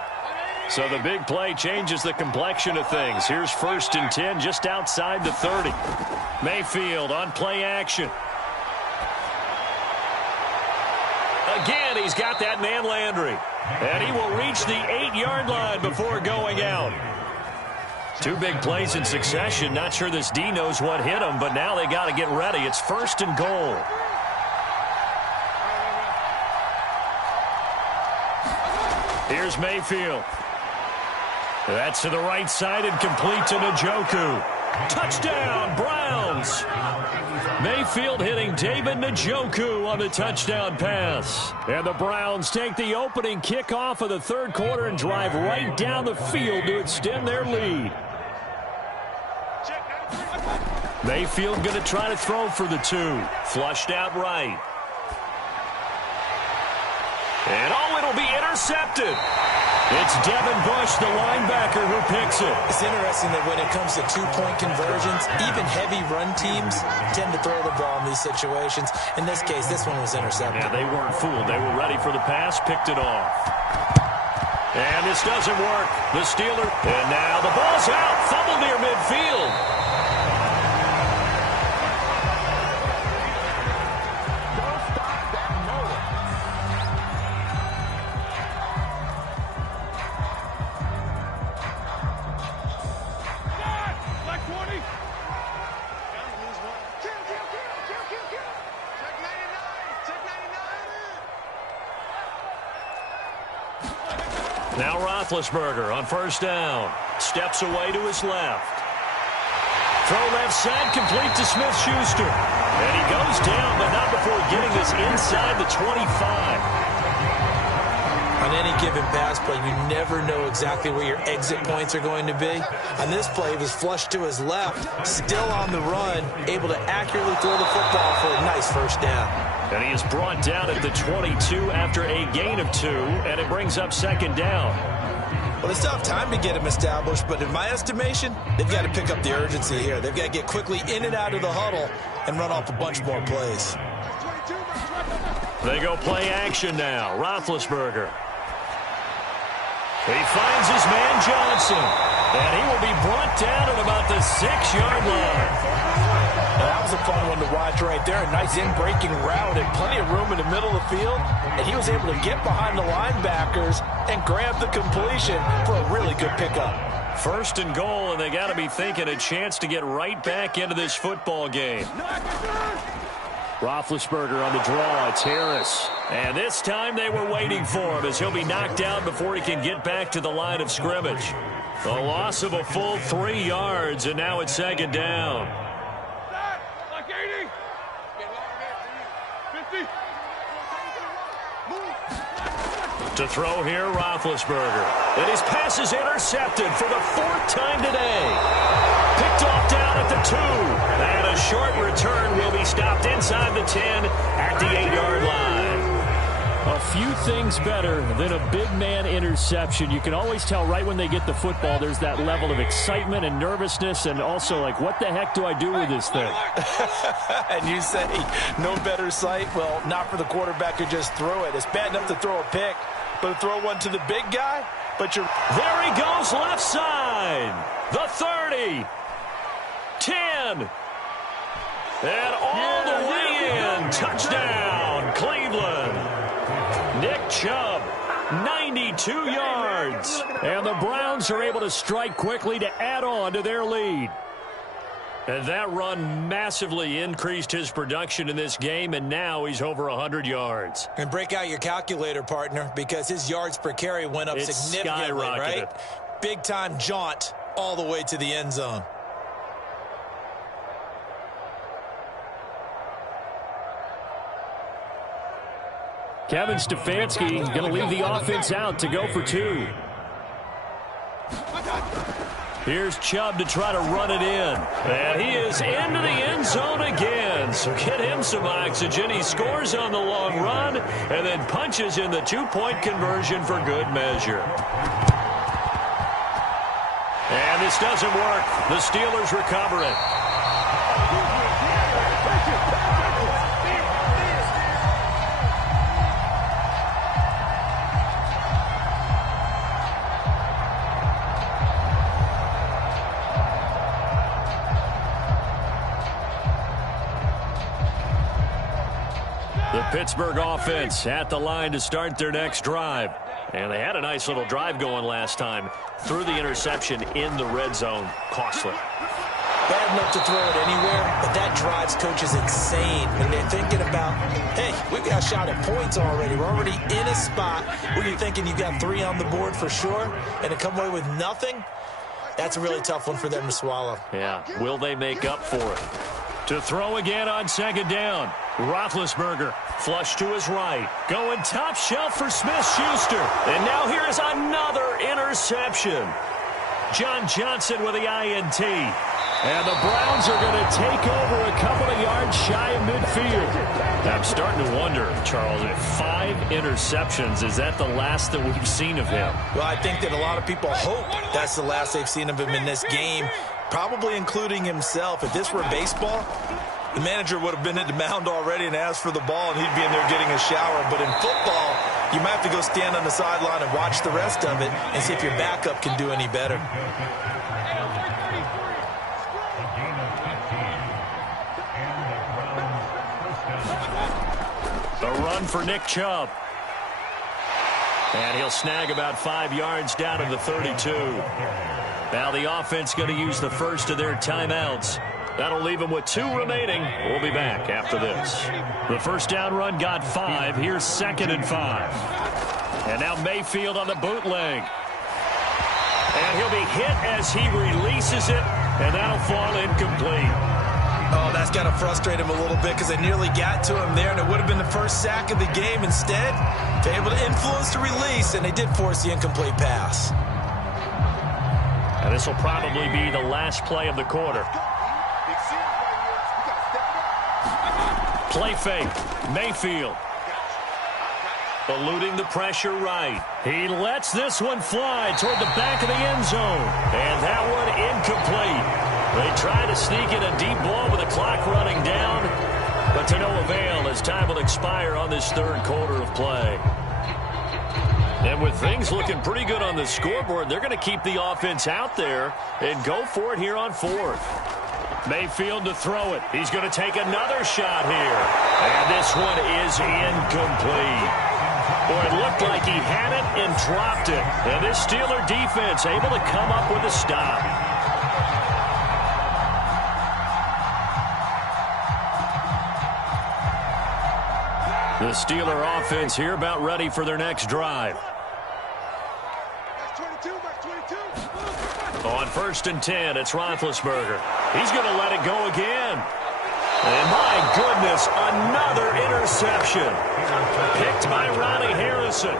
So the big play changes the complexion of things. Here's 1st and 10 just outside the 30. Mayfield on play action. Again, he's got that man Landry. And he will reach the 8-yard line before going out. 2 big plays in succession. Not sure this D knows what hit him, but now they got to get ready. It's 1st and goal. Here's Mayfield. That's to the right side and complete to Njoku. Touchdown, Browns. Mayfield hitting David Njoku on the touchdown pass. And the Browns take the opening kickoff of the third quarter and drive right down the field to extend their lead. Mayfield going to try to throw for the 2. Flushed out right. And it'll be intercepted. It's Devin Bush, the linebacker, who picks it. It's interesting that when it comes to 2-point conversions, even heavy run teams tend to throw the ball in these situations. In this case, this one was intercepted. Yeah, they weren't fooled. They were ready for the pass, picked it off. And this doesn't work. The Steelers. And now the ball's out. Fumble near midfield. Now Roethlisberger on 1st down. Steps away to his left. Throw left side, complete to Smith-Schuster. And he goes down, but not before getting this inside the 25. On any given pass play, you never know exactly where your exit points are going to be. On this play, he was flushed to his left, still on the run, able to accurately throw the football for a nice 1st down. And he is brought down at the 22 after a gain of 2, and it brings up 2nd down. Well, they still have time to get him established, but in my estimation, they've got to pick up the urgency here. They've got to get quickly in and out of the huddle and run off a bunch more plays. They go play action now. Roethlisberger. He finds his man Johnson, and he will be brought down at about the 6-yard line. That was a fun one to watch right there. A nice in-breaking route and plenty of room in the middle of the field. And he was able to get behind the linebackers and grab the completion for a really good pickup. 1st and goal, and they got to be thinking a chance to get right back into this football game. Roethlisberger on the draw. It's Harris. And this time they were waiting for him as he'll be knocked out before he can get back to the line of scrimmage. A loss of a full 3 yards, and now it's 2nd down. To throw here, Roethlisberger. And his pass is intercepted for the 4th time today. Picked off down at the 2. And a short return will be stopped inside the 10 at the 8-yard line. A few things better than a big man interception. You can always tell right when they get the football, there's that level of excitement and nervousness and also like, what the heck do I do with this thing? And you say, no better sight? Well, not for the quarterback who just threw it. It's bad enough to throw a pick, but to throw one to the big guy? But you're... There he goes, left side. The 30. 10. And all the way in. Touchdown, Cleveland. Nick Chubb, 92 yards. And the Browns are able to strike quickly to add on to their lead. And that run massively increased his production in this game, and now he's over 100 yards. And break out your calculator, partner, because his yards per carry went up significantly, right? Big-time jaunt all the way to the end zone. Kevin Stefanski going to leave the offense out to go for 2. Here's Chubb to try to run it in. And he is into the end zone again. So get him some oxygen. He scores on the long run and then punches in the 2-point conversion for good measure. And this doesn't work. The Steelers recover it. The Pittsburgh offense at the line to start their next drive. And they had a nice little drive going last time. Threw the interception in the red zone. Costly. Bad enough to throw it anywhere, but that drives coaches insane when they're thinking about, hey, we've got a shot at points already. We're already in a spot where you're thinking you got 3 on the board for sure, and to come away with nothing, that's a really tough one for them to swallow. Yeah, will they make up for it? To throw again on second down. Roethlisberger, flush to his right. Going top shelf for Smith-Schuster. And now here is another interception. John Johnson with the INT. And the Browns are going to take over a couple of yards shy of midfield. I'm starting to wonder, Charles, if 5 interceptions, is that the last that we've seen of him? Well, I think that a lot of people hope that's the last they've seen of him in this game, probably including himself. If this were baseball, the manager would have been at the mound already and asked for the ball, and he'd be in there getting a shower. But in football, you might have to go stand on the sideline and watch the rest of it and see if your backup can do any better. The run for Nick Chubb. And he'll snag about 5 yards down to the 32. Now the offense going to use the first of their timeouts. That'll leave them with 2 remaining. We'll be back after this. The first down run got 5. Here's 2nd and 5. And now Mayfield on the bootleg. And he'll be hit as he releases it, and that'll fall incomplete. Oh, that's got to frustrate him a little bit because they nearly got to him there, and it would have been the first sack of the game. Instead, they're able to influence the release, and they did force the incomplete pass. And this will probably be the last play of the quarter. Play fake. Mayfield. Eluding the pressure right. He lets this one fly toward the back of the end zone. And that one incomplete. They try to sneak in a deep ball with the clock running down, but to no avail as time will expire on this third quarter of play. And with things looking pretty good on the scoreboard, they're going to keep the offense out there and go for it here on 4th. Mayfield to throw it. He's going to take another shot here. And this one is incomplete. Boy, it looked like he had it and dropped it. And this Steeler defense able to come up with a stop. The Steeler offense here about ready for their next drive. On 1st and 10, it's Roethlisberger. He's going to let it go again. And my goodness, another interception. Picked by Ronnie Harrison.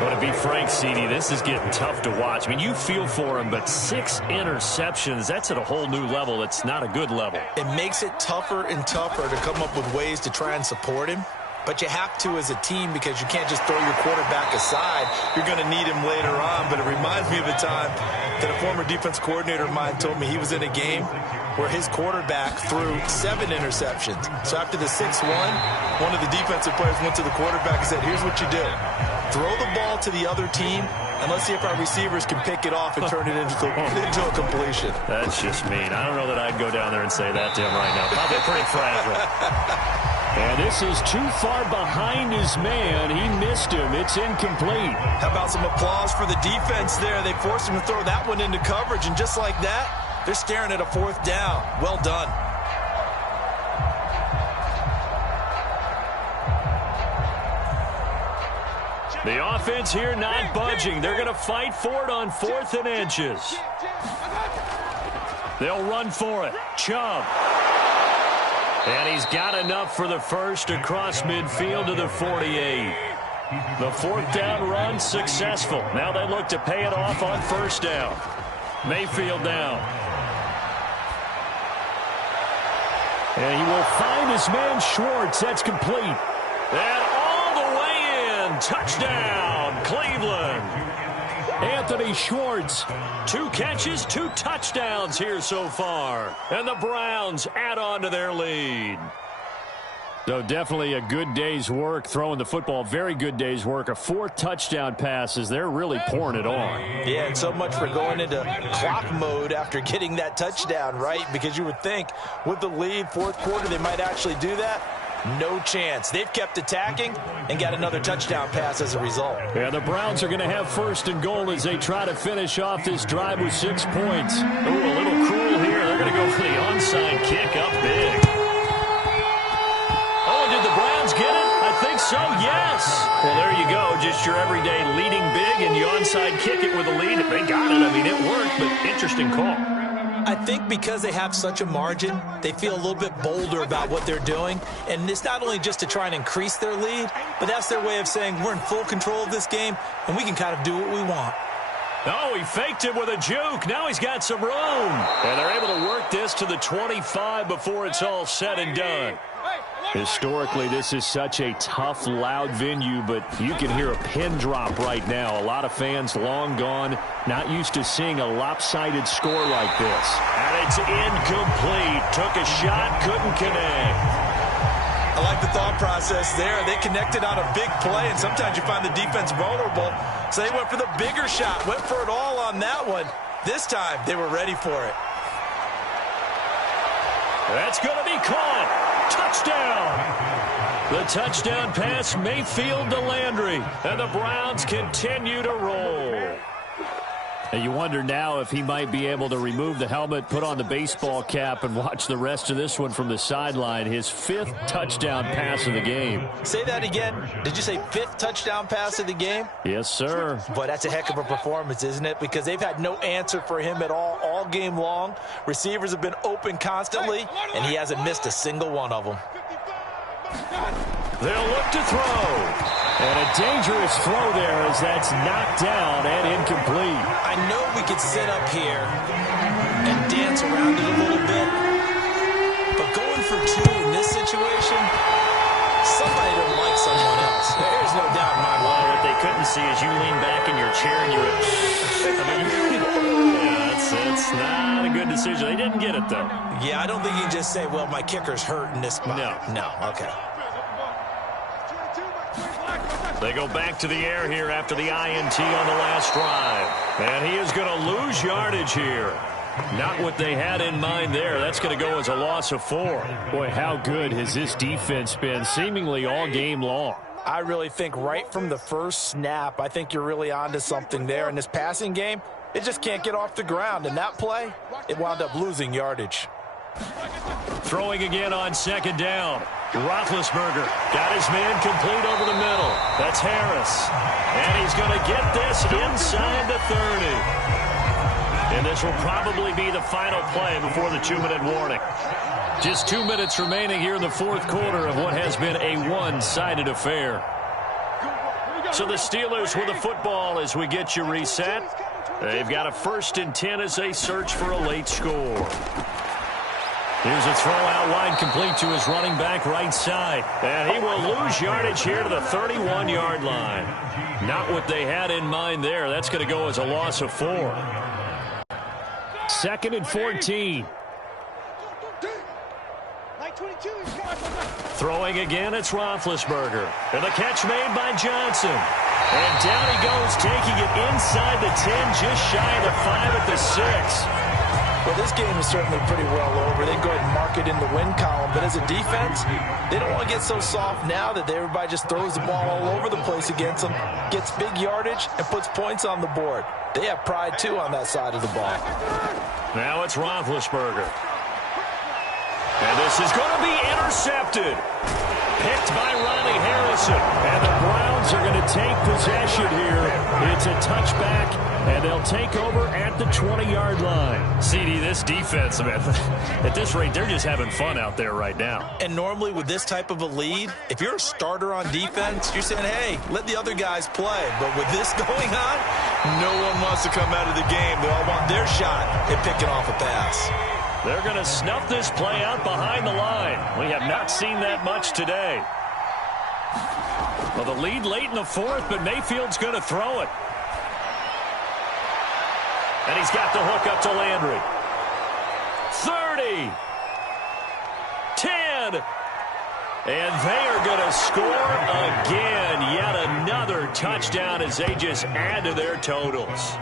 But to be frank, CD, this is getting tough to watch. I mean, you feel for him, but 6 interceptions, that's at a whole new level. It's not a good level. It makes it tougher and tougher to come up with ways to try and support him. but you have to as a team because you can't just throw your quarterback aside. You're going to need him later on, but it reminds me of a time that a former defense coordinator of mine told me he was in a game where his quarterback threw 7 interceptions. So after the 6-1, one of the defensive players went to the quarterback and said, here's what you do. Throw the ball to the other team, and let's see if our receivers can pick it off and turn it into a completion. That's just mean. I don't know that I'd go down there and say that to him right now. Probably pretty fragile. And this is too far behind his man. He missed him. It's incomplete. How about some applause for the defense there? They forced him to throw that one into coverage, and just like that, they're staring at a 4th down. Well done. The offense here not budging. They're going to fight for it on 4th and inches. They'll run for it. Chubb. And he's got enough for the first across midfield to the 48. The 4th down run successful. Now they look to pay it off on 1st down. Mayfield down. And he will find his man Schwartz. That's complete. And all the way in. Touchdown, Cleveland. Anthony Schwartz. 2 catches, 2 touchdowns here so far. And the Browns add on to their lead. So definitely a good day's work throwing the football. Very good day's work. A 4th touchdown passes. They're really pouring it on. Yeah, and so much for going into clock mode after getting that touchdown, right? Because you would think with the lead, 4th quarter, they might actually do that. No chance. They've kept attacking and got another touchdown pass as a result. Yeah, the Browns are going to have 1st and goal as they try to finish off this drive with 6 points. Ooh, a little cruel here. They're going to go for the onside kick up big. Oh, did the Browns get it? I think so, yes. Well, there you go. Just your everyday leading big, and you onside kick it with a lead. They got it. I mean, it worked, but interesting call. I think because they have such a margin, they feel a little bit bolder about what they're doing. And it's not only just to try and increase their lead, but that's their way of saying we're in full control of this game, and we can kind of do what we want. Oh, he faked it with a juke. Now he's got some room. And they're able to work this to the 25 before it's all said and done. Historically, this is such a tough, loud venue, but you can hear a pin drop right now. A lot of fans long gone, not used to seeing a lopsided score like this. And it's incomplete. Took a shot, couldn't connect. I like the thought process there. They connected on a big play, and sometimes you find the defense vulnerable. So they went for the bigger shot, went for it all on that one. This time, they were ready for it. That's going to be caught. Touchdown. The touchdown pass, Mayfield to Landry. And the Browns continue to roll. And you wonder now if he might be able to remove the helmet, put on the baseball cap, and watch the rest of this one from the sideline. His 5th touchdown pass of the game. Say that again. Did you say 5th touchdown pass of the game? Yes, sir. But that's a heck of a performance, isn't it? Because they've had no answer for him at all game long. Receivers have been open constantly, and he hasn't missed a single one of them. They'll look to throw. And a dangerous throw there as that's knocked down and incomplete. I know we could sit up here and dance around it a little bit, but going for 2 in this situation, somebody don't like someone else. There's no doubt in my mind. Well, what they couldn't see is you lean back in your chair and you were... it's not a good decision. They didn't get it, though. Yeah, I don't think you can just say, well, my kicker's hurt in this spot. No, okay. They go back to the air here after the INT on the last drive. And he is going to lose yardage here. Not what they had in mind there. That's going to go as a loss of 4. Boy, how good has this defense been seemingly all game long? I really think right from the first snap, I think you're really onto something there. In this passing game, it just can't get off the ground. And that play, it wound up losing yardage. Throwing again on 2nd down. Roethlisberger got his man complete over the middle. That's Harris. And he's going to get this inside the 30. And this will probably be the final play before the 2-minute warning. Just 2 minutes remaining here in the 4th quarter of what has been a one-sided affair. So the Steelers with the football as we get you reset. They've got a 1st and 10 as they search for a late score. Here's a throw out wide, complete to his running back right side. And he will lose yardage here to the 31-yard line. Not what they had in mind there. That's going to go as a loss of 4. 2nd and 14. Throwing again, it's Roethlisberger. And the catch made by Johnson. And down he goes, taking it inside the 10, just shy of the 5 at the 6. Well, this game is certainly pretty well over. They go ahead and mark it in the win column. But as a defense, they don't want to get so soft now that everybody just throws the ball all over the place against them, gets big yardage, and puts points on the board. They have pride, too, on that side of the ball. Now it's Roethlisberger. And this is going to be intercepted. Picked by Ronnie Harrison. And the Browns are going to take possession here. It's a touchback, and they'll take over at the 20-yard line. CD, this defense, man, at this rate, they're just having fun out there right now. And normally with this type of a lead, if you're a starter on defense, you're saying, hey, let the other guys play. But with this going on, no one wants to come out of the game. They all want their shot at picking off a pass. They're going to snuff this play out behind the line. We have not seen that much today. Well, the lead late in the 4th, but Mayfield's going to throw it. And he's got the hook up to Landry. 30. 10. And they are going to score again. Yet another touchdown as they just add to their totals.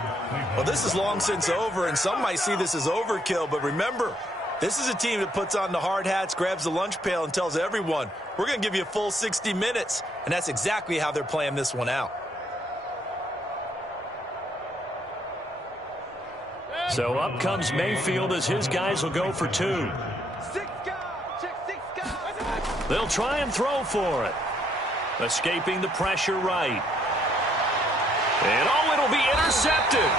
Well, this is long since over, and some might see this as overkill. But remember, this is a team that puts on the hard hats, grabs the lunch pail, and tells everyone, we're going to give you a full 60 minutes. And that's exactly how they're playing this one out. So up comes Mayfield as his guys will go for 2. They'll try and throw for it. Escaping the pressure right. And it'll be intercepted.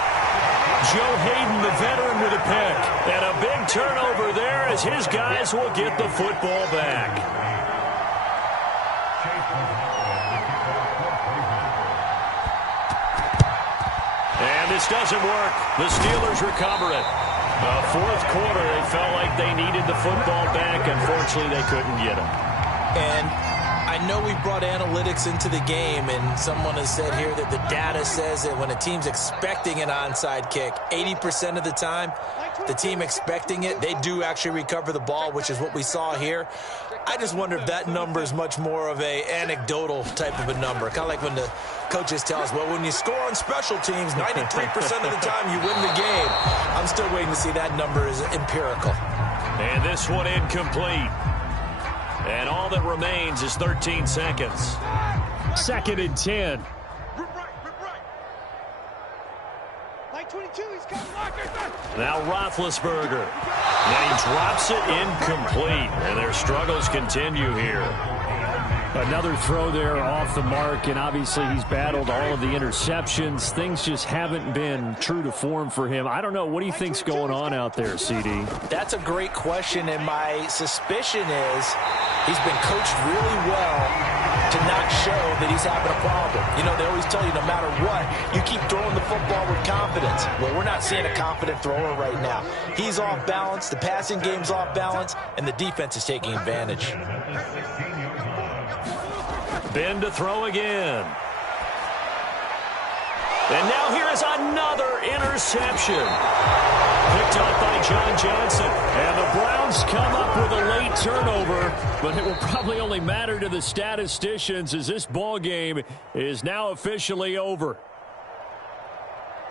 Joe Hayden, the veteran, with a pick. And a big turnover there as his guys will get the football back. And this doesn't work. The Steelers recover it. The 4th quarter, they felt like they needed the football back. Unfortunately, they couldn't get it. And I know we brought analytics into the game, and someone has said here that the data says that when a team's expecting an onside kick, 80% of the time, the team expecting it, they do actually recover the ball, which is what we saw here. I just wonder if that number is much more of a anecdotal type of a number. Kind of like when the coaches tell us, well, when you score on special teams, 93% of the time you win the game. I'm still waiting to see that number is empirical. And this one incomplete. And all that remains is 13 seconds. 2nd and 10. Now Roethlisberger. And he drops it incomplete. And their struggles continue here. Another throw there off the mark, and obviously he's battled all of the interceptions. Things just haven't been true to form for him. I don't know. What do you think's going on out there, CD? That's a great question, and my suspicion is he's been coached really well to not show that he's having a problem. You know, they always tell you no matter what, you keep throwing the football with confidence. Well, we're not seeing a confident thrower right now. He's off balance, the passing game's off balance, and the defense is taking advantage. Ben to throw again. And now here is another interception. Picked up by John Johnson. And the Browns come up with a late turnover, but it will probably only matter to the statisticians as this ball game is now officially over.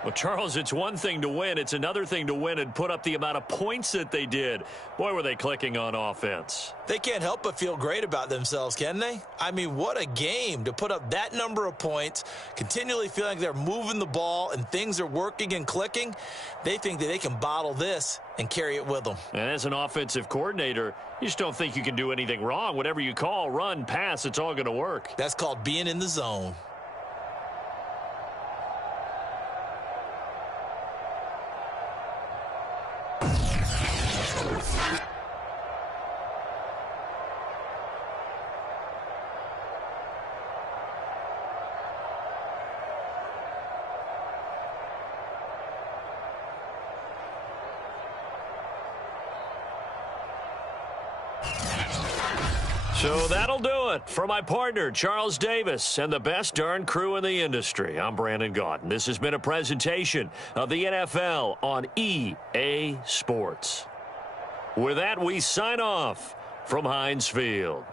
Well, Charles, it's one thing to win. It's another thing to win and put up the amount of points that they did. Boy, were they clicking on offense. They can't help but feel great about themselves, can they? I mean, what a game to put up that number of points, continually feeling like they're moving the ball and things are working and clicking. They think that they can bottle this and carry it with them. And as an offensive coordinator, you just don't think you can do anything wrong. Whatever you call, run, pass, it's all going to work. That's called being in the zone. So that'll do it for my partner, Charles Davis, and the best darn crew in the industry. I'm Brandon Gaudin. This has been a presentation of the NFL on EA Sports. With that, we sign off from Heinz Field.